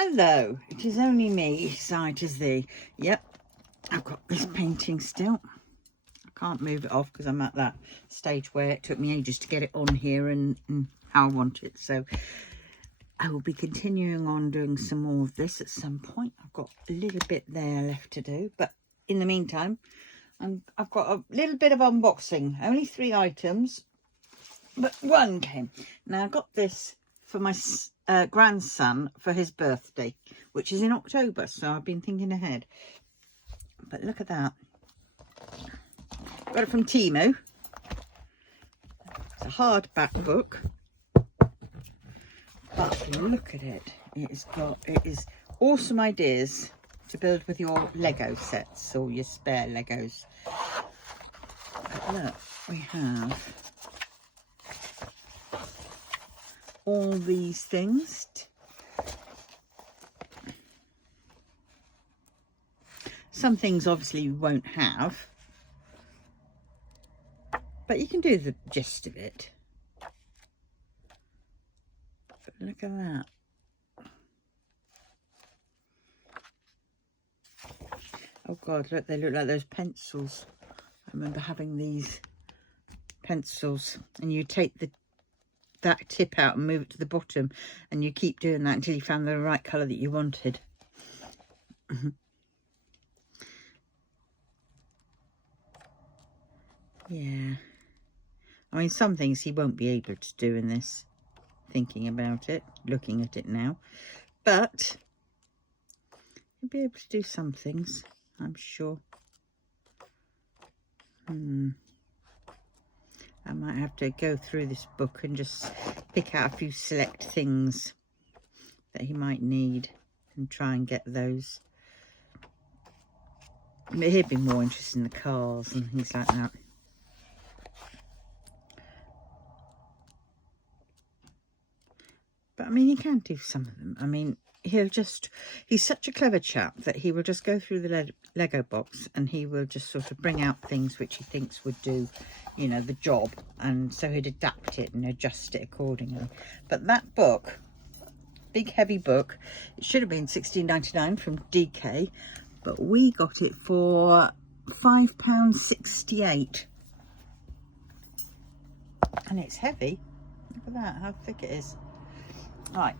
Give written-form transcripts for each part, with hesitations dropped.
Hello, it is only me, sight as thee. Yep, I've got this painting still. I can't move it off because I'm at that stage where it took me ages to get it on here and how I want it. So I will be continuing on doing some more of this at some point. I've got a little bit there left to do, but in the meantime, I've got a little bit of unboxing. Only 3 items, but one came. Now I got this for my grandson for his birthday, which is in October, so I've been thinking ahead. But look at that. Got it from Temu. It's a hardback book, but look at it. It is awesome ideas to build with your Lego sets or your spare Legos. But look, we have all these things. Some things obviously you won't have, but you can do the gist of it. But look at that. Oh God, look, they look like those pencils. I remember having these pencils, and you take that tip out and move it to the bottom, and you keep doing that until you found the right colour that you wanted. Yeah, I mean, some things he won't be able to do in this, thinking about it, looking at it now, but he'll be able to do some things, I'm sure. I might have to go through this book and just pick out a few select things that he might need and try and get those. But he'd be more interested in the cars and things like that. But I mean, he can do some of them. I mean, he's such a clever chap that he will just go through the Lego box and he will just sort of bring out things which he thinks would do, you know, the job. And so he'd adapt it and adjust it accordingly. But that book, big heavy book, it should have been £16.99 from DK, but we got it for £5.68. And it's heavy. Look at that, how thick it is. Right,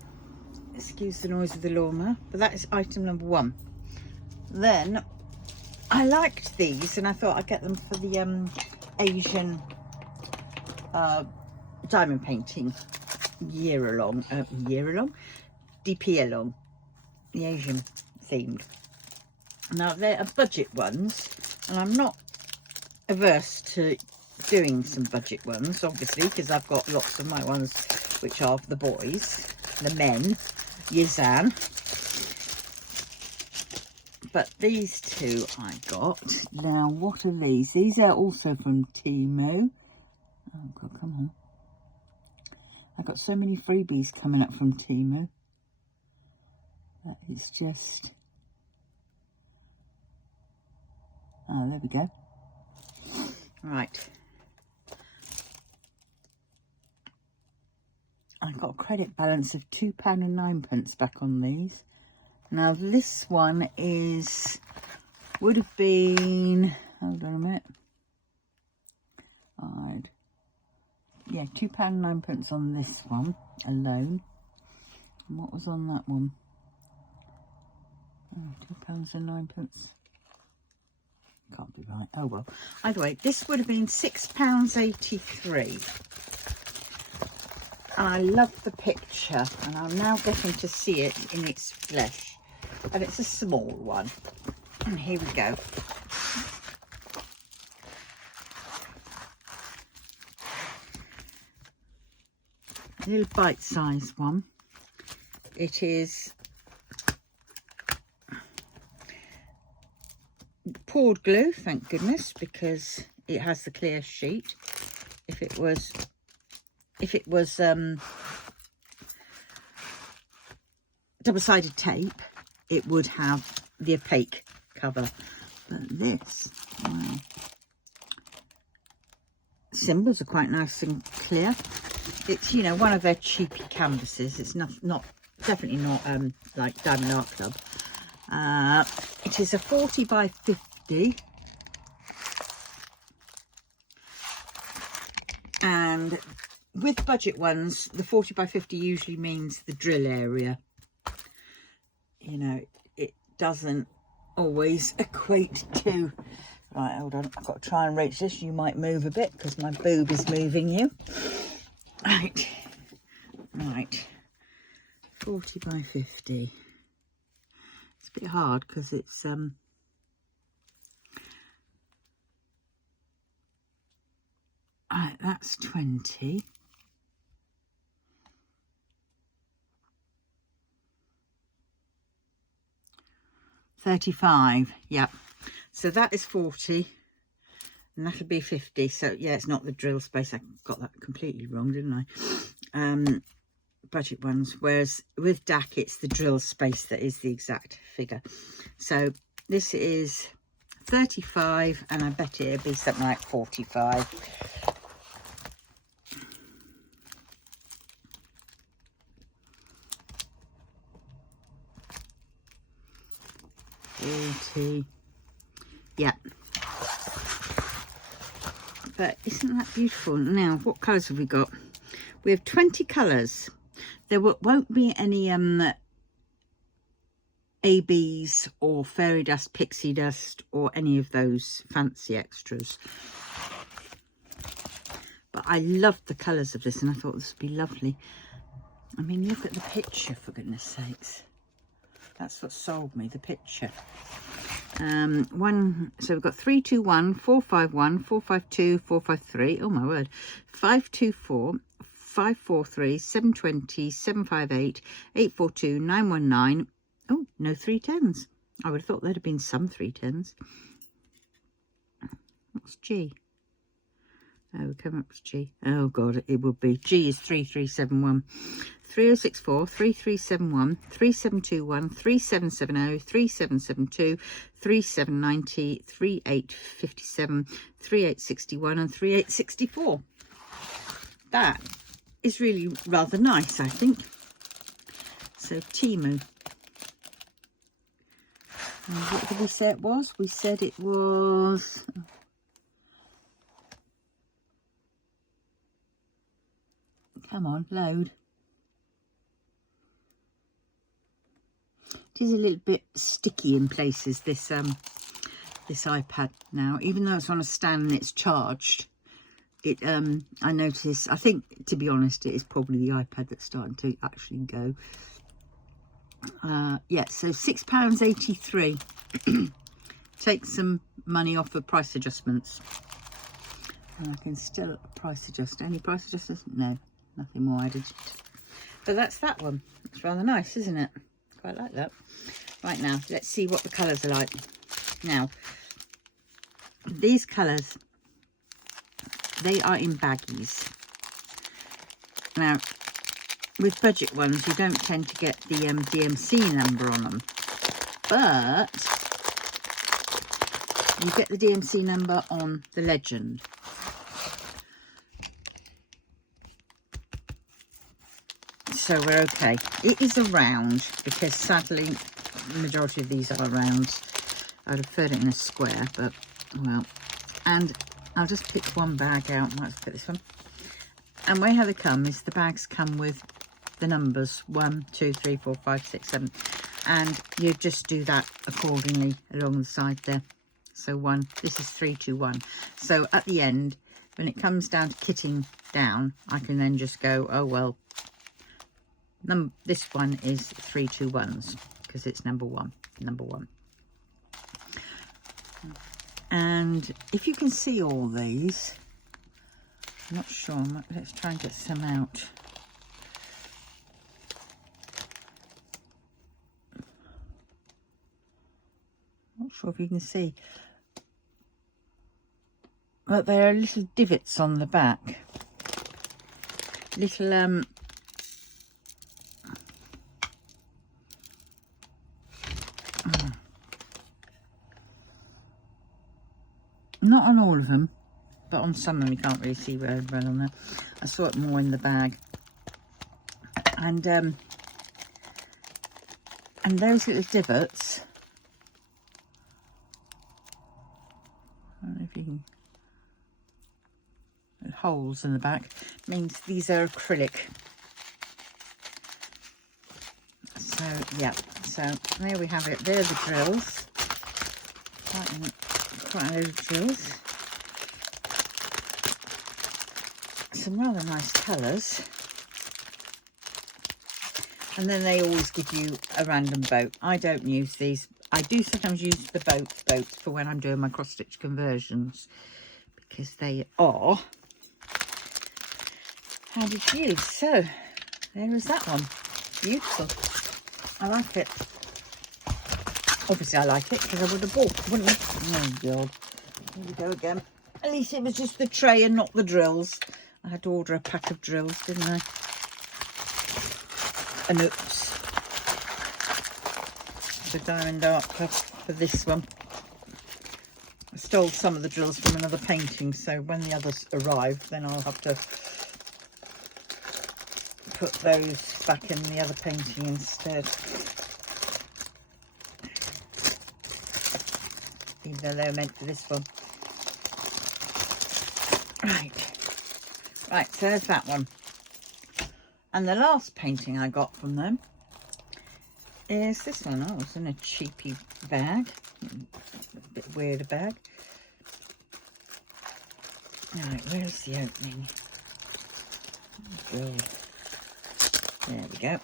excuse the noise of the lawnmower, but that is item number 1. Then I liked these and I thought I'd get them for the Asian diamond painting DP along, the Asian themed. Now they're budget ones, and I'm not averse to doing some budget ones, obviously, because I've got lots of my ones which are the boys, the men, Yizan. But these 2 I got. Now, what are these? These are also from Temu. Oh God, come on. I've got so many freebies coming up from Temu. That is just... Oh, there we go. Right. I got a credit balance of £2.09 back on these. Now this one would have been, hold on a minute. Yeah, £2.09 on this one alone. And what was on that one? Oh, £2.09. Can't be right. Oh well. Either way, this would have been £6.83. And I love the picture, and I'm now getting to see it in its flesh. And it's a small one. And here we go. A little bite-sized one. It is poured glue, thank goodness, because it has the clear sheet. If it was double-sided tape, it would have the opaque cover. But this, wow. Symbols are quite nice and clear. It's, you know, one of their cheapy canvases. It's not definitely not like Diamond Art Club. It is a 40 by 50. And with budget ones, the 40 by 50 usually means the drill area. You know, it doesn't always equate to... Right, hold on, I've got to try and reach this. You might move a bit because my boob is moving you. Right, 40 by 50. It's a bit hard because it's right, that's 20. $35, yep. So that is 40, and that'll be 50. So yeah, it's not the drill space. I got that completely wrong, didn't I? Budget ones. Whereas with DAC, it's the drill space that is the exact figure. So this is 35, and I bet it'll be something like 45. 40. Yeah. But isn't that beautiful? Now, what colours have we got? We have 20 colours. There won't be any ABs or fairy dust, pixie dust, or any of those fancy extras. But I loved the colours of this, and I thought this would be lovely. I mean, look at the picture, for goodness sakes. That's what sold me, the picture. So we've got 321, 451, 452, 453. Oh my word. 524, 543, 720, 758, 842, 919. Oh, no 310s. I would have thought there'd have been some 310s. What's G? Oh, we're coming up to G. Oh God, it would be. G is 3371. 3064, 3371, 3721, 3770, 3772, 3790, 3857, 3861 and 3864. That is really rather nice, I think. So Temu. And what did we say it was? We said it was... Come on, load. It is a little bit sticky in places, this this iPad now. Even though it's on a stand and it's charged, it I notice, I think, to be honest, it is probably the iPad that's starting to actually go. Yeah, so £6.83. Take some money off of price adjustments. And I can still price adjust. Any price adjustments? No, nothing more added. But that's that one. It's rather nice, isn't it? Quite like that. Right, now let's see what the colours are like. Now, these colours, they are in baggies. Now, with budget ones, you don't tend to get the DMC number on them, but you get the DMC number on the Legend. So we're okay. It is a round, because sadly the majority of these are rounds. I'd have preferred it in a square, but well. And I'll just pick one bag out. Might pick this one. And way how they come is the bags come with the numbers 1, 2, 3, 4, 5, 6, 7, and you just do that accordingly along the side there. So this is 321. So at the end, when it comes down to kitting down, I can then just go, oh well, this one is 321s because it's number one. And if you can see all these, I'm not sure. Let's try and get some out. Not sure if you can see, but there are little divots on the back. Little not on all of them, but on some of them you can't really see very well on there. I saw it more in the bag. And And those little divots, I don't know if you can, and holes in the back, means these are acrylic. So yeah, so there we have it. There are the drills. Quite a load of drills. Some rather nice colours. And then they always give you a random boat. I don't use these. I do sometimes use the boats for when I'm doing my cross stitch conversions, because they are handy to use. So there is that one. Beautiful. I like it. Obviously I like it because I would have bought, wouldn't I? Oh god. Here we go again. At least it was just the tray and not the drills. I had to order a pack of drills, didn't I? And oops. The diamond art cup for this one. I stole some of the drills from another painting, so when the others arrive, then I'll have to put those back in the other painting instead. Even though they're meant for this one. Right, so there's that one. And the last painting I got from them is this one. Oh, it's in a cheapy bag. A bit weird a bag. Right, where's the opening? Oh, God. There we go.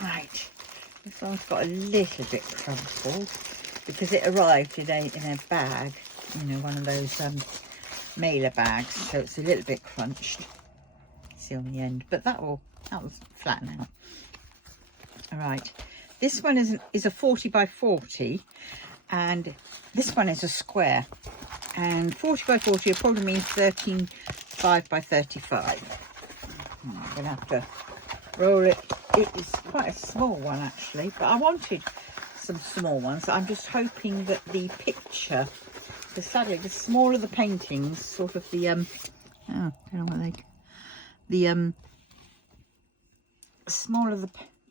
Right, this one's got a little bit crumpled because it arrived in a bag, you know, one of those mailer bags, so it's a little bit crunched. See on the end, but that will flatten out. All right, this one is a 40 by 40, and this one is a square, and 40 by 40 will probably mean 13.5 by 35. I'm gonna have to roll it. It is quite a small one actually, but I wanted some small ones. I'm just hoping that the picture, because sadly the smaller the paintings, sort of the smaller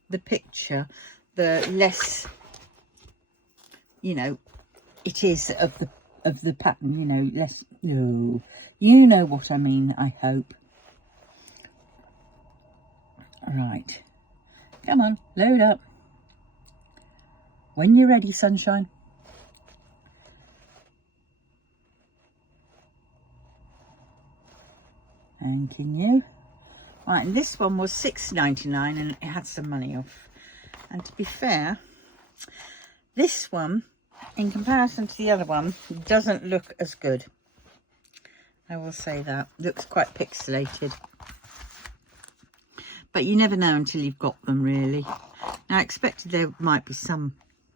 the picture, the less, you know, it is of the pattern, you know, less. No, you know what I mean, I hope. Right, come on, load up when you're ready, sunshine. Thanking you. Right, and this one was $6.99 and it had some money off. And to be fair, this one, in comparison to the other one, doesn't look as good. I will say that. Looks quite pixelated. But you never know until you've got them, really. Now, I expected there might be some,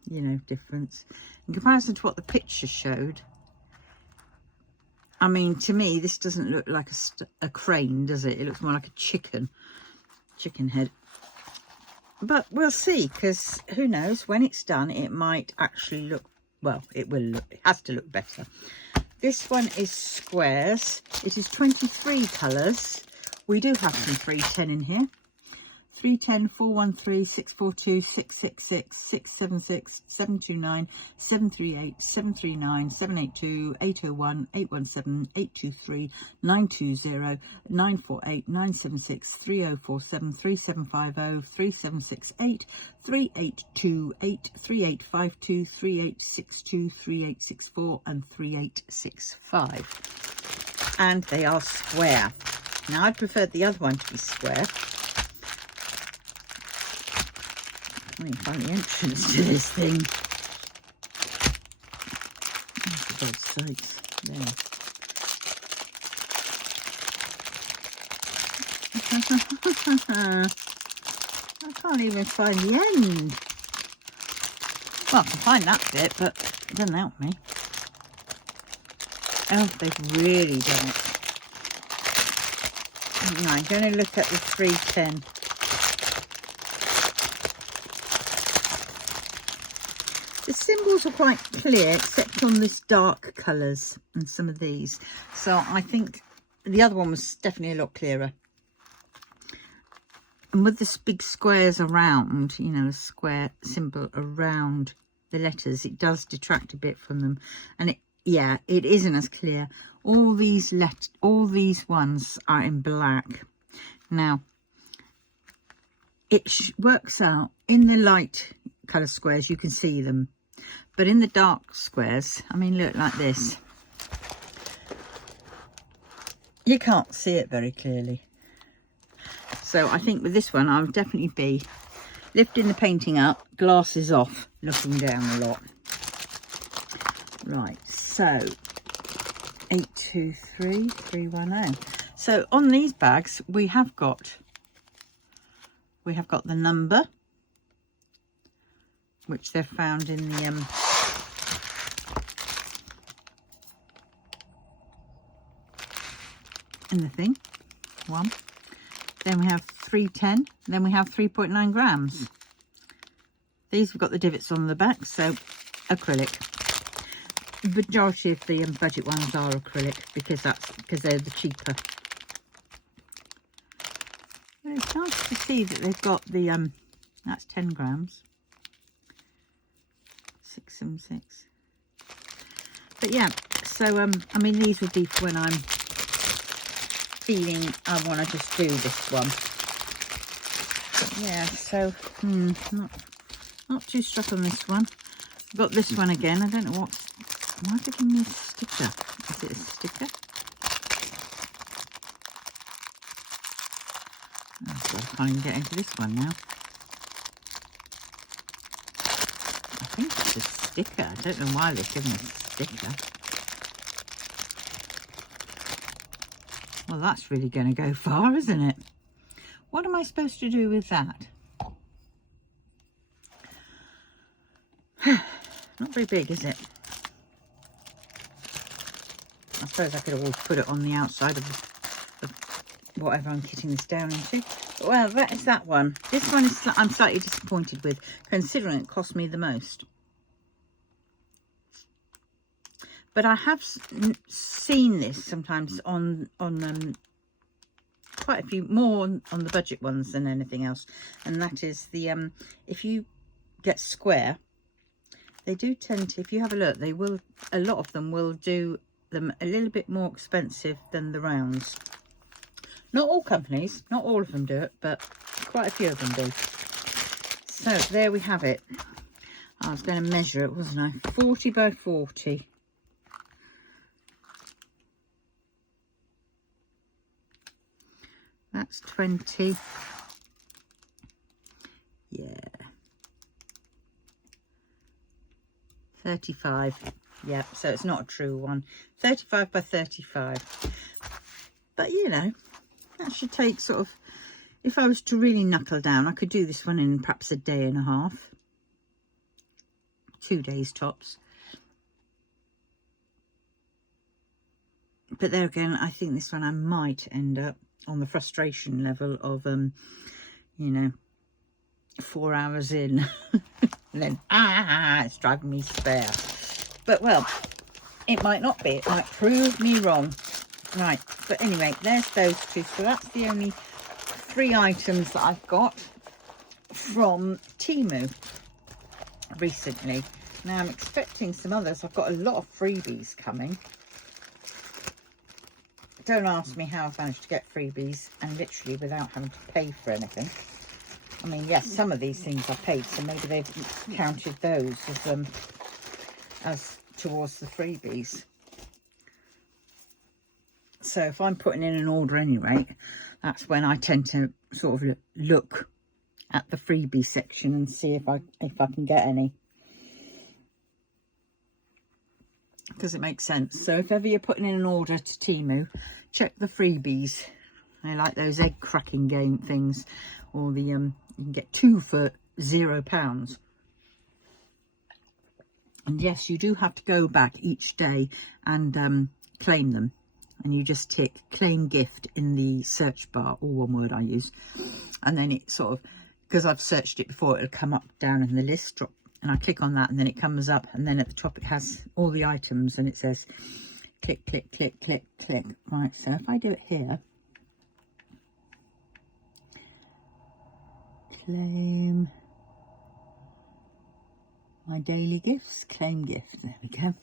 you know, difference. In comparison to what the picture showed, I mean, to me, this doesn't look like a crane, does it? It looks more like a chicken head. But we'll see, because who knows, when it's done, it might actually look, well, it will look, it has to look better. This one is squares. It is 23 colours. We do have some 310 in here. 310, 413, 642, 666, 676, 729, 738, 739, 782, 801, 817, 823, 920, 948, 976, 3047, 3750, 3768, 3828, 3852, 3862, 3864 and 3865. And they are square. Now, I preferred the other one to be square. I can't find the entrance to this thing. Oh, for God's sakes. There. I can't even find the end. Well, I can find that bit, but it doesn't help me. Oh, they've really done it. I'm going to look at the 310. The symbols are quite clear, except on this dark colours and some of these. So I think the other one was definitely a lot clearer. And with the big squares around, you know, a square symbol around the letters, it does detract a bit from them. And it, yeah, it isn't as clear. All these ones are in black. Now, it works out in the light colour squares, you can see them. But in the dark squares, I mean, look like this. You can't see it very clearly. So I think with this one, I'll definitely be lifting the painting up, glasses off, looking down a lot. Right, so 823310. So on these bags, we have got the number, which they've found in the thing. One. Then we have 310. Then we have 3.9 grams. These have got the divots on the back, so acrylic. The majority of the budget ones are acrylic because they're the cheaper. But it's nice to see that they've got the that's 10 grams. 676. But yeah, so I mean, these would be for when I'm feeling I want to just do this one. Yeah, so not too struck on this one. I've got this one again. I don't know why they're giving me a sticker. Is it a sticker? Oh God, I can't even get into this one now. I think it's a sticker. I don't know why they're giving me a sticker. Well, that's really going to go far, isn't it? What am I supposed to do with that? Not very big, is it? I suppose I could always put it on the outside of whatever I'm kitting this down into. Well, that is that one. This one is I'm slightly disappointed with, considering it cost me the most. But I have seen this sometimes on quite a few more on the budget ones than anything else, and that is the if you get square, they do tend to, if you have a look, they will, a lot of them will do them a little bit more expensive than the rounds. Not all companies, not all of them do it, but quite a few of them do. So there we have it. I was going to measure it, wasn't I? 40 by 40. That's 20. Yeah. 35. Yeah, so it's not a true one. 35 by 35. But, you know, that should take sort of, if I was to really knuckle down, I could do this one in perhaps a day and a half. 2 days tops. But there again, I think this one I might end up on the frustration level of, you know, 4 hours in. And then, it's driving me spare. But, well, it might not be. It might prove me wrong. Right, but anyway, there's those two. So that's the only 3 items that I've got from Temu recently. Now, I'm expecting some others. I've got a lot of freebies coming. Don't ask me how I've managed to get freebies and literally without having to pay for anything. I mean, yes, some of these things I paid, so maybe they've counted those as towards the freebies. So if I'm putting in an order anyway, that's when I tend to sort of look at the freebie section and see if I can get any. Because it makes sense. So if ever you're putting in an order to Temu, check the freebies. I like those egg cracking game things, or the you can get 2 for £0. And yes, you do have to go back each day and claim them, and you just tick claim gift in the search bar, all one word I use, and then it sort of, because I've searched it before, it'll come up down in the list, drop, and I click on that, and then it comes up, and then at the top it has all the items, and it says click, click, click, click, click. Right, so if I do it here, Claim my daily gifts. Claim gift. There we go.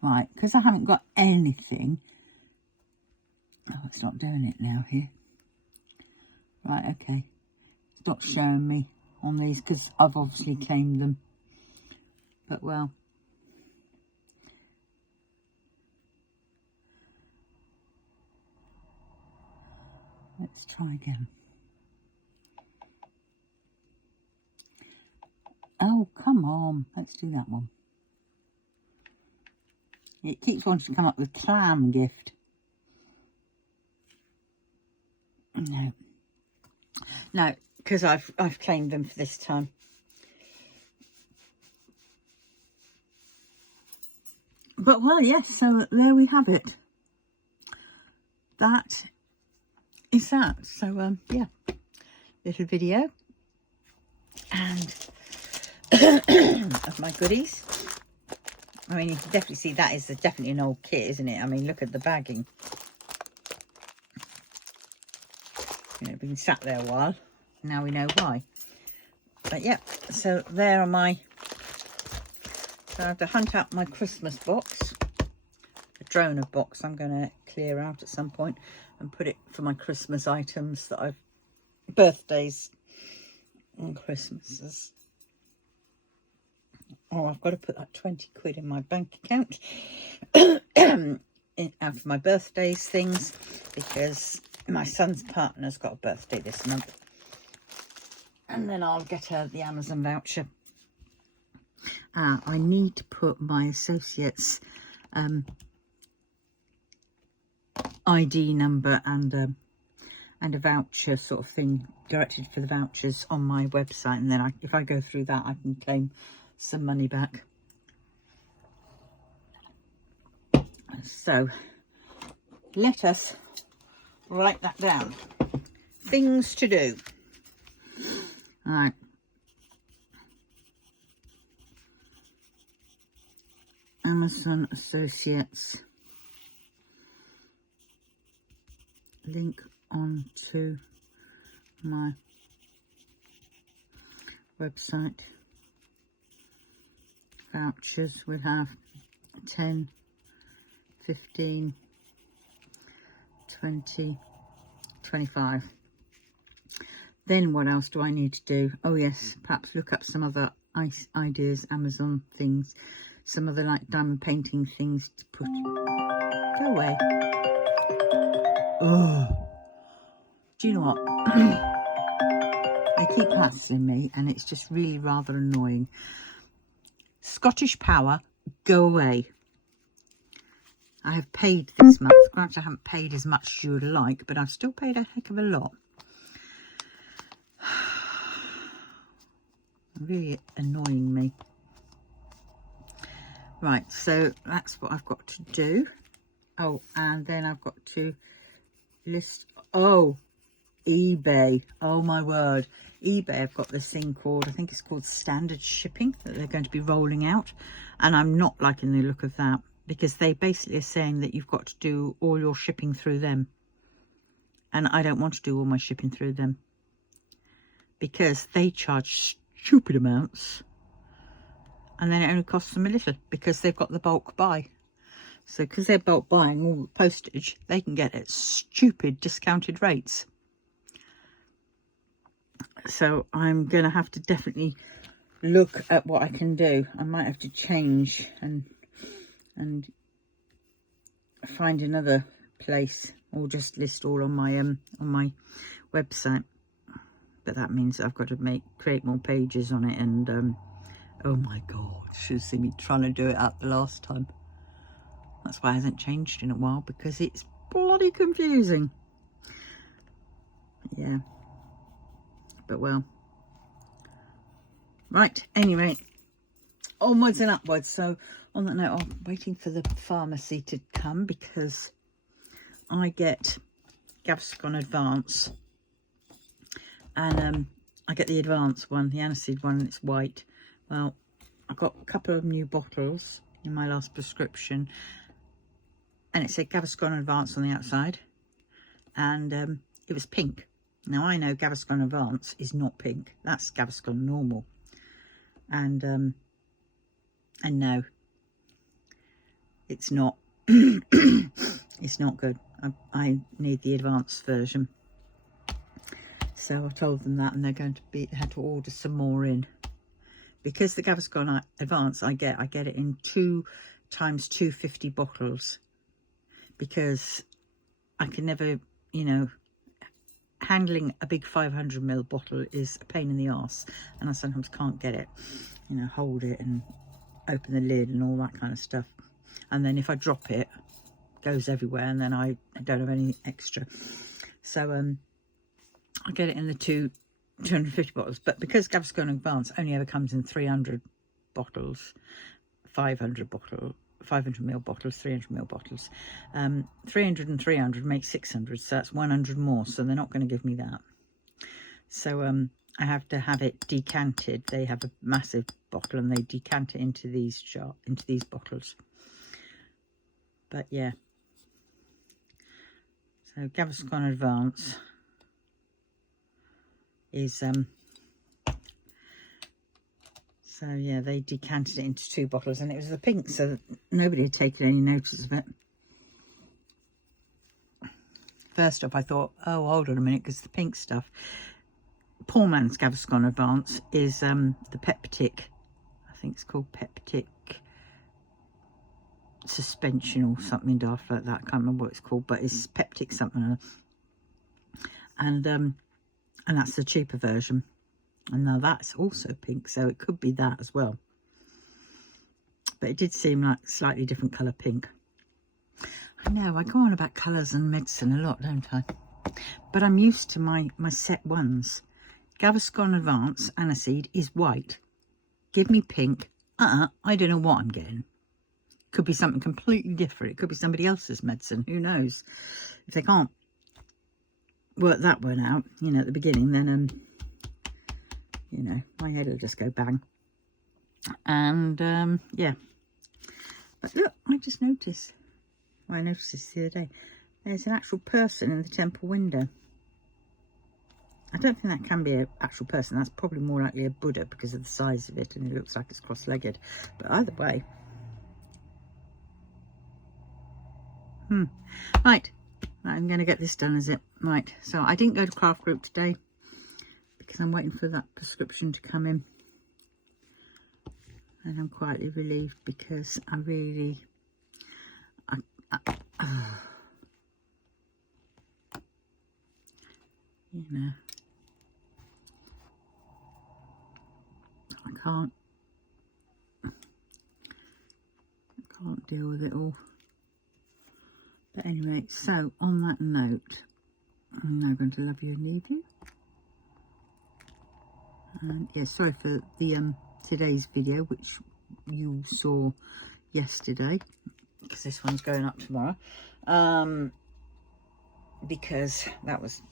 Right, because I haven't got anything. Oh, it's not doing it now here. Right, okay. It's not showing me on these because I've obviously claimed them. But well. Let's try again. Oh, come on. Let's do that one. It keeps wanting to come up with clam gift. No. No, because I've claimed them for this time. But well, yes, so there we have it. That is that. So yeah, little video and of my goodies. I mean, you can definitely see that is definitely an old kit, isn't it? I mean, look at the bagging. You know, been sat there a while. Now we know why. But yeah, so there are my. So I have to hunt out my Christmas box, a drone of box. I'm going to clear out at some point and put it for my Christmas items that I've birthdays and Christmases. Oh, I've got to put that 20 quid in my bank account out of my birthdays things, because my son's partner's got a birthday this month. And then I'll get her the Amazon voucher. I need to put my associate's ID number and a voucher sort of thing directed for the vouchers on my website, and then if I go through that, I can claim some money back. So let us write that down. Things to do. All right. Amazon Associates. Link onto my website. Vouchers we have 10, 15, 20, 25. Then what else do I need to do? Oh yes, perhaps look up some other ideas, Amazon things, some other like diamond painting things to put. Go away. Oh, do you know what? They keep hassling me and it's just really rather annoying. Scottish Power, go away. I have paid this month. Granted, I haven't paid as much as you would like, but I've still paid a heck of a lot. Really annoying me. Right, so that's what I've got to do. Oh, and then I've got to list. Oh, eBay. Oh my word. eBay, I've got this thing called, I think it's called standard shipping that they're going to be rolling out, and I'm not liking the look of that, because they basically are saying that you've got to do all your shipping through them, and I don't want to do all my shipping through them because they charge stupid amounts, and then it only costs them a little because they've got the bulk buy. So because they're bulk buying all the postage, they can get at stupid discounted rates. So I'm going to have to definitely look at what I can do. I might have to change and find another place, or just list all on my website. But that means I've got to create more pages on it, and oh my god, you should have seen me trying to do it up the last time. That's why it hasn't changed in a while, because it's bloody confusing. Yeah. But well, right, anyway, onwards and upwards. So on that note, I'm waiting for the pharmacy to come, because I get Gaviscon Advance, and I get the advanced one, the aniseed one, and it's white. Well, I got a couple of new bottles in my last prescription, and it said Gaviscon Advance on the outside, and it was pink. Now I know Gaviscon Advance is not pink. That's Gaviscon normal. And no, it's not. It's not good. I need the advanced version. So I told them that, and they're going to had to order some more in, because the Gaviscon Advance I get it in 2 times 250 bottles, because I can never, you know, handling a big 500ml bottle is a pain in the arse, and I sometimes can't get it, you know, hold it and open the lid and all that kind of stuff, and then if I drop it, it goes everywhere, and then I don't have any extra. So I get it in the 250 bottles, but because Gaviscon Advance only ever comes in 300 bottles, 500ml bottles, 300ml bottles, 300 and 300 makes 600, so that's 100 more, so they're not going to give me that. So I have to have it decanted. They have a massive bottle and they decant it into these bottles. But yeah, so Gaviscon Advance is so yeah, they decanted it into 2 bottles, and it was the pink, so nobody had taken any notice of it. First off, I thought, oh, hold on a minute, because the pink stuff, poor man's Gaviscon Advance is the Peptic, I think it's called Peptic suspension or something daft like that. I can't remember what it's called, but it's Peptic something, and that's the cheaper version. And now that's also pink, so it could be that as well. But it did seem like slightly different colour pink. I know, I go on about colours and medicine a lot, don't I? But I'm used to my set ones. Gaviscon Advance Aniseed is white. Give me pink. I don't know what I'm getting. Could be something completely different. It could be somebody else's medicine. Who knows? If they can't work that one out, you know, at the beginning, then you know, my head will just go bang. And yeah, but look, I just noticed, well, I noticed this the other day, there's an actual person in the temple window. I don't think that can be an actual person. That's probably more likely a Buddha because of the size of it, and it looks like it's cross-legged. But either way, right, I'm going to get this done, is it? Right, so I didn't go to craft group today because I'm waiting for that prescription to come in, and I'm quietly relieved because I really you know, I can't deal with it all. But anyway, so on that note, I'm now going to love you and leave you. And yeah, sorry for the today's video, which you saw yesterday, because this one's going up tomorrow, because that was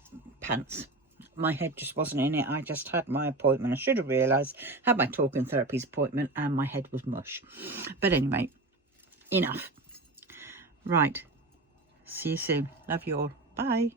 pants. My head just wasn't in it. I just had my appointment. I should have realised, had my talking therapies appointment, and my head was mush. But anyway, enough. Right, see you soon. Love you all. Bye.